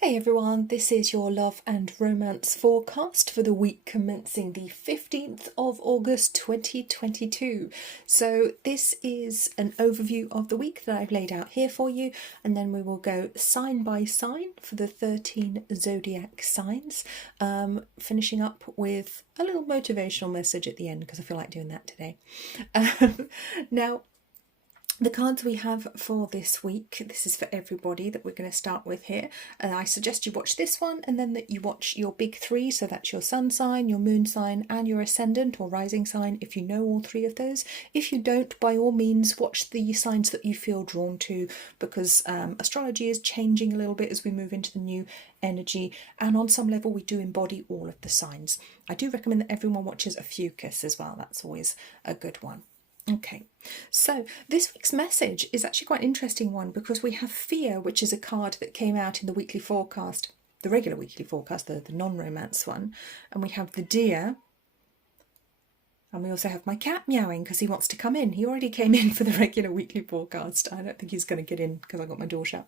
Hey everyone, this is your love and romance forecast for the week commencing the 15th of August 2022. So this is an overview of the week that I've laid out here for you, and then we will go sign by sign for the 13 zodiac signs, finishing up with a little motivational message at the end because I feel like doing that today. Now, the cards we have for this week, this is for everybody that we're going to start with here. And I suggest you watch this one and then that you watch your big three. So that's your sun sign, your moon sign and your ascendant or rising sign if you know all three of those. If you don't, by all means, watch the signs that you feel drawn to, because astrology is changing a little bit as we move into the new energy. And on some level, we do embody all of the signs. I do recommend that everyone watches Ophiuchus as well. That's always a good one. Okay, so this week's message is actually quite an interesting one because we have Fear, which is a card that came out in the weekly forecast, the regular weekly forecast, the non-romance one, and we have the Deer. And we also have my cat meowing because he wants to come in. He already came in for the regular weekly forecast. I don't think he's going to get in because I got my door shut.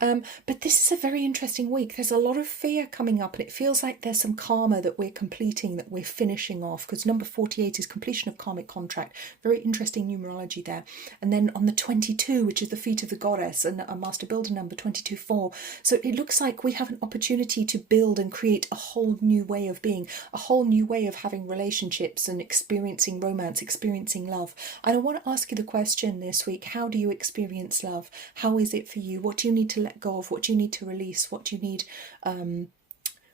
But this is a very interesting week. There's a lot of fear coming up and it feels like there's some karma that we're completing, that we're finishing off, because number 48 is completion of karmic contract. Very interesting numerology there. And then on the 22, which is the feet of the goddess, and a master builder number 22-4. So it looks like we have an opportunity to build and create a whole new way of being, a whole new way of having relationships and experiencing romance, experiencing love. And I want to ask you the question this week: how do you experience love? How is it for you? What do you need to let go of? What do you need to release? What do you need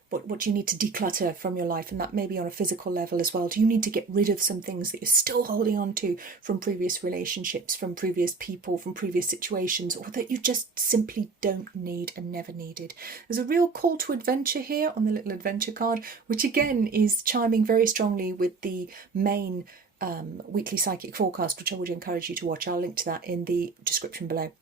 what do you need to declutter from your life? And that may be on a physical level as well. Do you need to get rid of some things that you're still holding on to from previous relationships, from previous people, from previous situations, or that you just simply don't need and never needed? There's a real call to adventure here on the little adventure card, which again is chiming very strongly with the main weekly psychic forecast, which I would encourage you to watch. I'll link to that in the description below.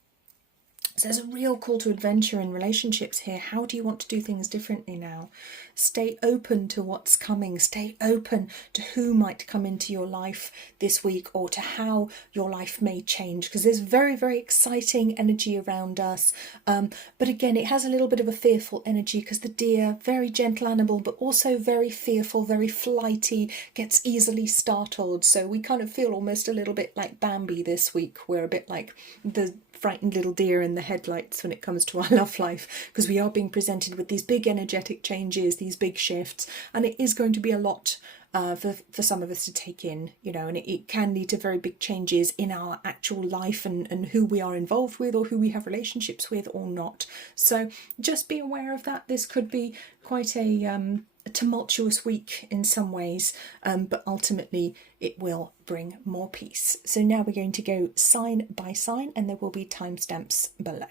So there's a real call to adventure in relationships here. How do you want to do things differently now? Stay open to what's coming. Stay open to who might come into your life this week, or to how your life may change, because there's very, very exciting energy around us. But again, it has a little bit of a fearful energy because the Deer, very gentle animal, but also very fearful, very flighty, gets easily startled. So we kind of feel almost a little bit like Bambi this week. We're a bit like the frightened little deer in the headlights when it comes to our love life, because we are being presented with these big energetic changes, these big shifts, and it is going to be a lot for some of us to take in, you know, and it can lead to very big changes in our actual life and who we are involved with, or who we have relationships with or not. So just be aware of that. This could be quite a tumultuous week in some ways, but ultimately it will bring more peace. So now we're going to go sign by sign, and there will be timestamps below.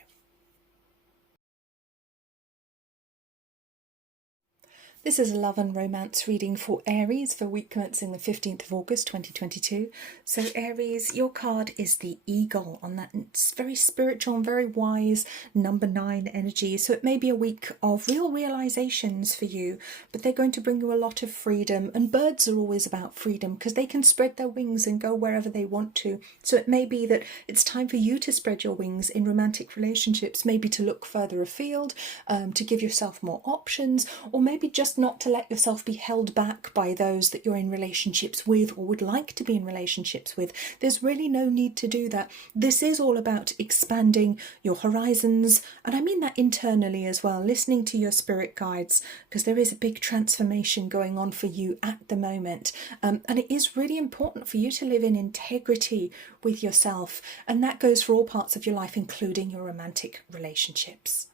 This is a love and romance reading for Aries for week commencing the 15th of August 2022. So Aries, your card is the Eagle on that. It's very spiritual and very wise number 9 energy. So it may be a week of real realizations for you, but they're going to bring you a lot of freedom. And birds are always about freedom because they can spread their wings and go wherever they want to. So it may be that it's time for you to spread your wings in romantic relationships, maybe to look further afield, to give yourself more options, or maybe just not to let yourself be held back by those that you're in relationships with or would like to be in relationships with. There's really no need to do that. This is all about expanding your horizons, and I mean that internally as well, listening to your spirit guides, because there is a big transformation going on for you at the moment, and it is really important for you to live in integrity with yourself, and that goes for all parts of your life, including your romantic relationships.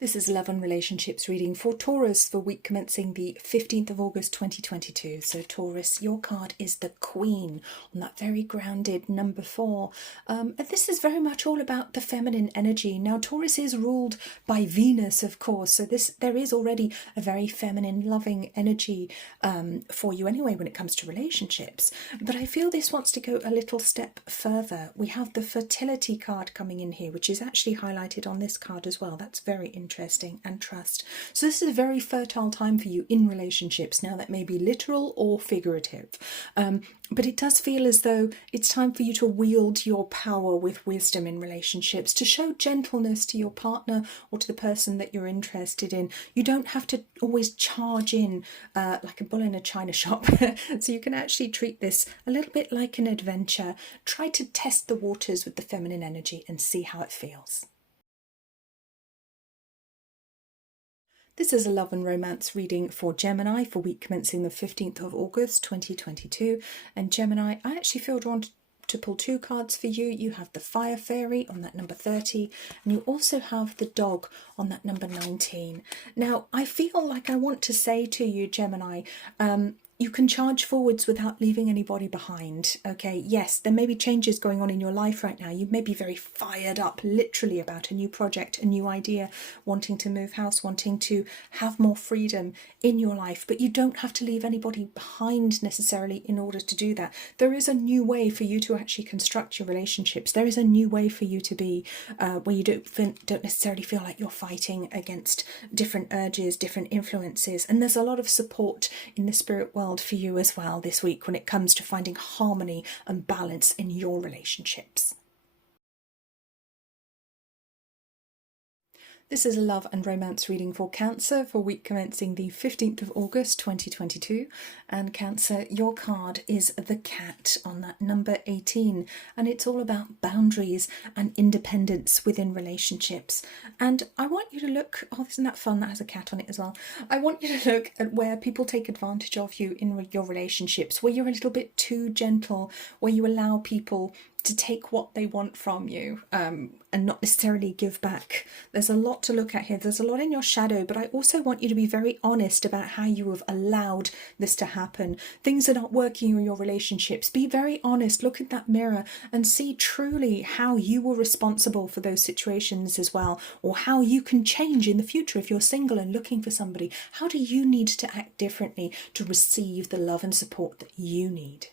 This is Love and Relationships reading for Taurus for week commencing the 15th of August 2022. So Taurus, your card is the Queen on that very grounded number 4. And this is very much all about the feminine energy. Now Taurus is ruled by Venus, of course, so there is already a very feminine, loving energy for you anyway when it comes to relationships. But I feel this wants to go a little step further. We have the Fertility card coming in here, which is actually highlighted on this card as well. That's very interesting. interesting, and trust. So this is a very fertile time for you in relationships. Now that may be literal or figurative, but it does feel as though it's time for you to wield your power with wisdom in relationships, to show gentleness to your partner or to the person that you're interested in. You don't have to always charge in like a bull in a china shop. So you can actually treat this a little bit like an adventure. Try to test the waters with the feminine energy and see how it feels. This is a love and romance reading for Gemini for week commencing the 15th of August 2022. And Gemini, I actually feel drawn to pull two cards for you. You have the Fire Fairy on that number 30, and you also have the Dog on that number 19. Now, I feel like I want to say to you, Gemini, you can charge forwards without leaving anybody behind, okay? Yes, there may be changes going on in your life right now. You may be very fired up, literally, about a new project, a new idea, wanting to move house, wanting to have more freedom in your life, but you don't have to leave anybody behind necessarily in order to do that. There is a new way for you to actually construct your relationships. There is a new way for you to be where you don't necessarily feel like you're fighting against different urges, different influences, and there's a lot of support in the spirit world for you as well this week when it comes to finding harmony and balance in your relationships. This is a love and romance reading for Cancer for week commencing the 15th of August 2022. And Cancer, your card is the Cat on that number 18. And it's all about boundaries and independence within relationships. And I want you to look, oh, isn't that fun? That has a cat on it as well. I want you to look at where people take advantage of you in your relationships, where you're a little bit too gentle, where you allow people to take what they want from you and not necessarily give back. There's a lot to look at here. There's a lot in your shadow, but I also want you to be very honest about how you have allowed this to happen. Things are not working in your relationships. Be very honest. Look at that mirror and see truly how you were responsible for those situations as well, or how you can change in the future if you're single and looking for somebody. How do you need to act differently to receive the love and support that you need?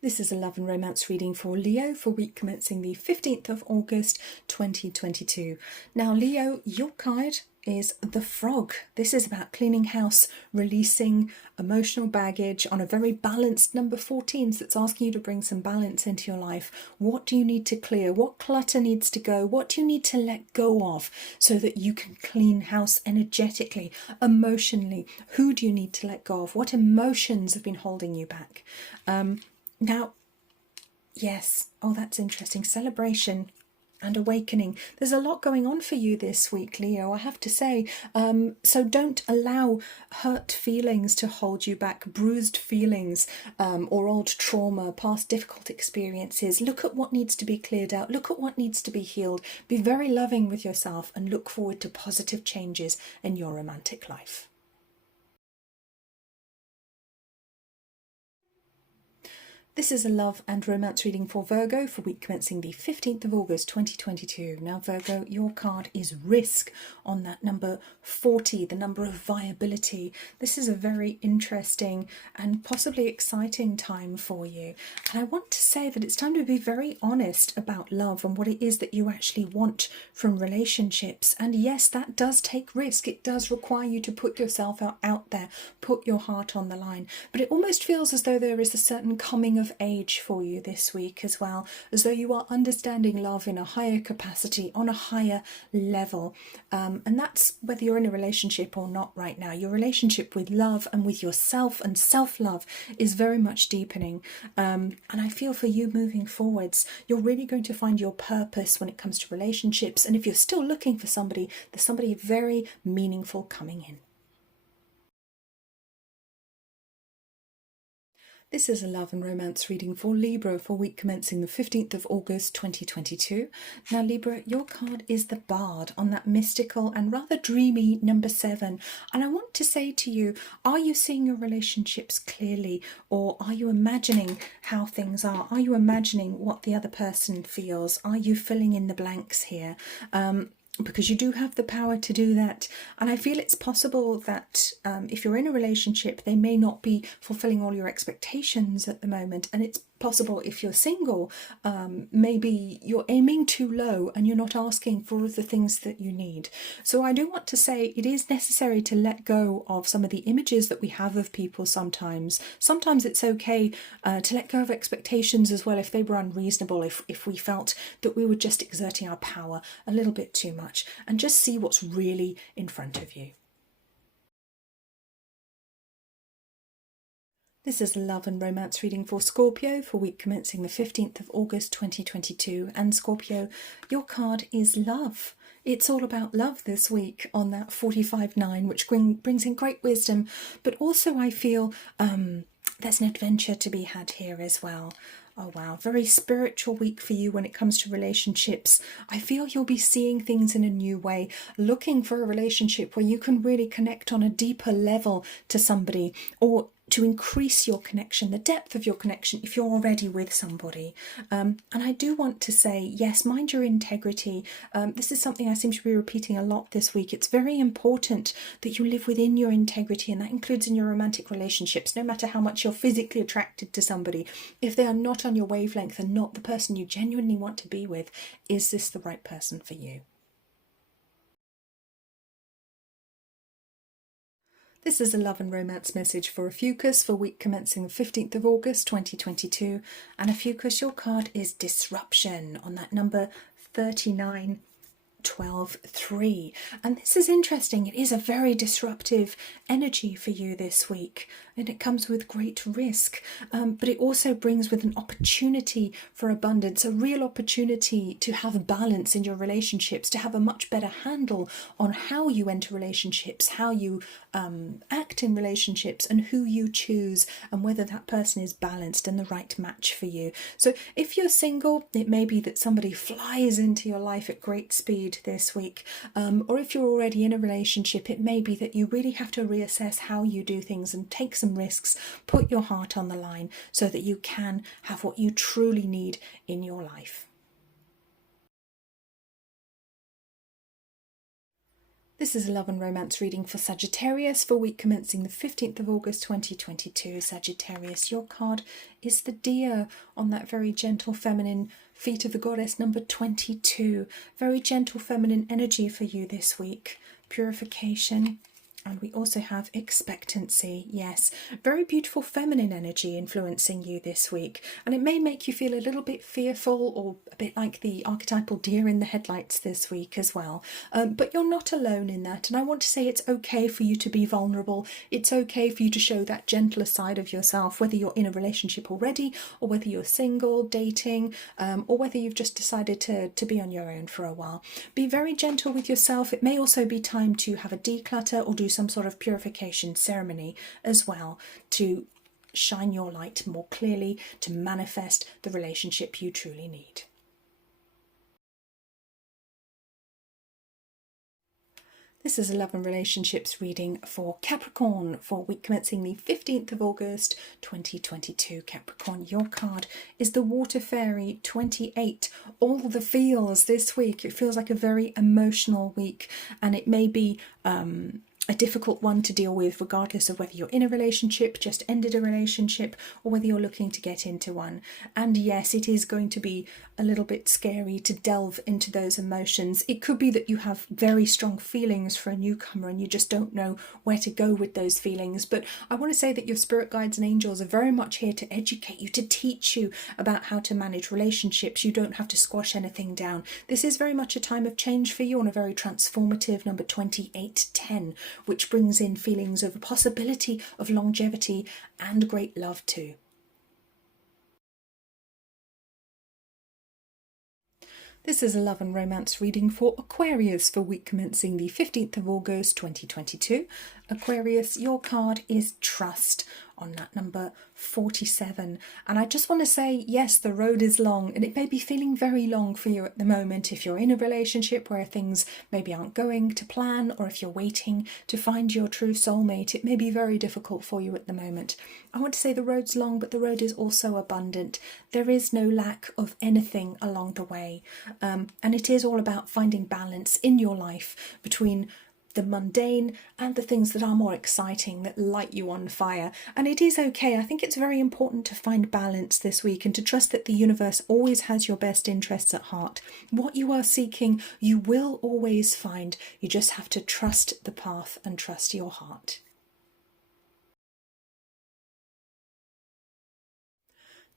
This is a love and romance reading for Leo for week commencing the 15th of August 2022. Now, Leo, your card is the Frog. This is about cleaning house, releasing emotional baggage on a very balanced number 14. So it's asking you to bring some balance into your life. What do you need to clear? What clutter needs to go? What do you need to let go of so that you can clean house energetically, emotionally? Who do you need to let go of? What emotions have been holding you back? Now, yes, oh, that's interesting. Celebration and awakening. There's a lot going on for you this week, Leo, I have to say. So don't allow hurt feelings to hold you back, bruised feelings or old trauma, past difficult experiences. Look at what needs to be cleared out. Look at what needs to be healed. Be very loving with yourself and look forward to positive changes in your romantic life. This is a love and romance reading for Virgo for week commencing the 15th of August 2022. Now, Virgo, your card is Risk on that number 40, the number of viability. This is a very interesting and possibly exciting time for you. And I want to say that it's time to be very honest about love and what it is that you actually want from relationships. And yes, that does take risk. It does require you to put yourself out there, put your heart on the line. But it almost feels as though there is a certain coming of age for you this week as well, as though you are understanding love in a higher capacity, on a higher level, and that's whether you're in a relationship or not right now. Your relationship with love and with yourself and self-love is very much deepening, and I feel for you moving forwards, you're really going to find your purpose when it comes to relationships, and if you're still looking for somebody, there's somebody very meaningful coming in. This is a love and romance reading for Libra for week commencing the 15th of August 2022. Now, Libra, your card is the Bard on that mystical and rather dreamy number 7. And I want to say to you, are you seeing your relationships clearly, or are you imagining how things are? Are you imagining what the other person feels? Are you filling in the blanks here? Because you do have the power to do that. And I feel it's possible that if you're in a relationship, they may not be fulfilling all your expectations at the moment. And it's possible if you're single, maybe you're aiming too low and you're not asking for all of the things that you need. So I do want to say it is necessary to let go of some of the images that we have of people sometimes. Sometimes it's okay to let go of expectations as well if they were unreasonable, if we felt that we were just exerting our power a little bit too much, and just see what's really in front of you. This is a love and romance reading for Scorpio for week commencing the 15th of August 2022. And Scorpio, your card is love. It's all about love this week on that 45-9, which brings in great wisdom. But also I feel there's an adventure to be had here as well. Oh wow, very spiritual week for you when it comes to relationships. I feel you'll be seeing things in a new way, looking for a relationship where you can really connect on a deeper level to somebody, or to increase your connection, the depth of your connection if you're already with somebody. And I do want to say, yes, mind your integrity. This is something I seem to be repeating a lot this week. It's very important that you live within your integrity, and that includes in your romantic relationships. No matter how much you're physically attracted to somebody, if they are not on your wavelength and not the person you genuinely want to be with, is this the right person for you? This is a love and romance message for Ophiuchus for week commencing the 15th of August 2022. And Ophiuchus, your card is disruption on that number 39. 12-3, and this is interesting. It is a very disruptive energy for you this week, and it comes with great risk, but it also brings with an opportunity for abundance, a real opportunity to have balance in your relationships, to have a much better handle on how you enter relationships, how you act in relationships, and who you choose, and whether that person is balanced and the right match for you. So if you're single, it may be that somebody flies into your life at great speed this week, or if you're already in a relationship, it may be that you really have to reassess how you do things and take some risks, put your heart on the line so that you can have what you truly need in your life. This is a love and romance reading for Sagittarius for week commencing the 15th of August 2022. Sagittarius, your card is the deer on that very gentle feminine feet of the goddess number 22. Very gentle feminine energy for you this week. Purification. And we also have expectancy. Yes, very beautiful feminine energy influencing you this week. And it may make you feel a little bit fearful, or a bit like the archetypal deer in the headlights this week as well. But you're not alone in that. And I want to say it's okay for you to be vulnerable. It's okay for you to show that gentler side of yourself, whether you're in a relationship already, or whether you're single, dating, or whether you've just decided to be on your own for a while. Be very gentle with yourself. It may also be time to have a declutter or do some sort of purification ceremony as well, to shine your light more clearly, to manifest the relationship you truly need. This is a love and relationships reading for Capricorn for week commencing the 15th of August 2022. Capricorn, your card is the Water Fairy 28. All the feels this week. It feels like a very emotional week, and it may be a difficult one to deal with, regardless of whether you're in a relationship, just ended a relationship, or whether you're looking to get into one. And yes, it is going to be a little bit scary to delve into those emotions. It could be that you have very strong feelings for a newcomer and you just don't know where to go with those feelings. But I want to say that your spirit guides and angels are very much here to educate you, to teach you about how to manage relationships. You don't have to squash anything down. This is very much a time of change for you on a very transformative number 2810, which brings in feelings of a possibility of longevity and great love too. This is a love and romance reading for Aquarius for week commencing the 15th of August 2022. Aquarius, your card is Trust on that number 47. And I just want to say, yes, the road is long, and it may be feeling very long for you at the moment if you're in a relationship where things maybe aren't going to plan, or if you're waiting to find your true soulmate. It may be very difficult for you at the moment. I want to say the road's long, but the road is also abundant. There is no lack of anything along the way. And it is all about finding balance in your life between the mundane and the things that are more exciting, that light you on fire. And it is okay. I think it's very important to find balance this week and to trust that the universe always has your best interests at heart. What you are seeking, you will always find. You just have to trust the path and trust your heart.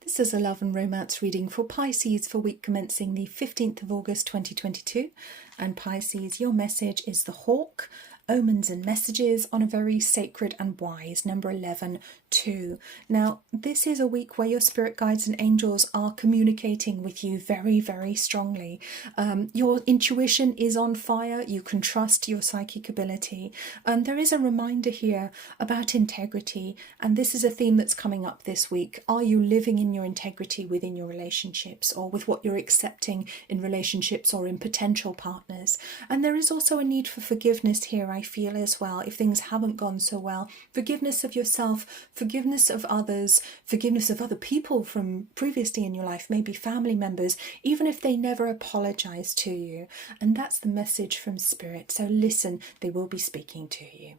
This is a love and romance reading for Pisces for week commencing the 15th of August 2022. And Pisces, your message is the Hawk, omens and messages on a very sacred and wise, number 11, 2. Now, this is a week where your spirit guides and angels are communicating with you very, very strongly. Your intuition is on fire. You can trust your psychic ability. And there is a reminder here about integrity. And this is a theme that's coming up this week. Are you living in your integrity within your relationships, or with what you're accepting in relationships or in potential partners? And there is also a need for forgiveness here, I feel, as well, if things haven't gone so well. Forgiveness of yourself, forgiveness of others, forgiveness of other people from previously in your life, maybe family members, even if they never apologize to you. And that's the message from Spirit. So listen, they will be speaking to you.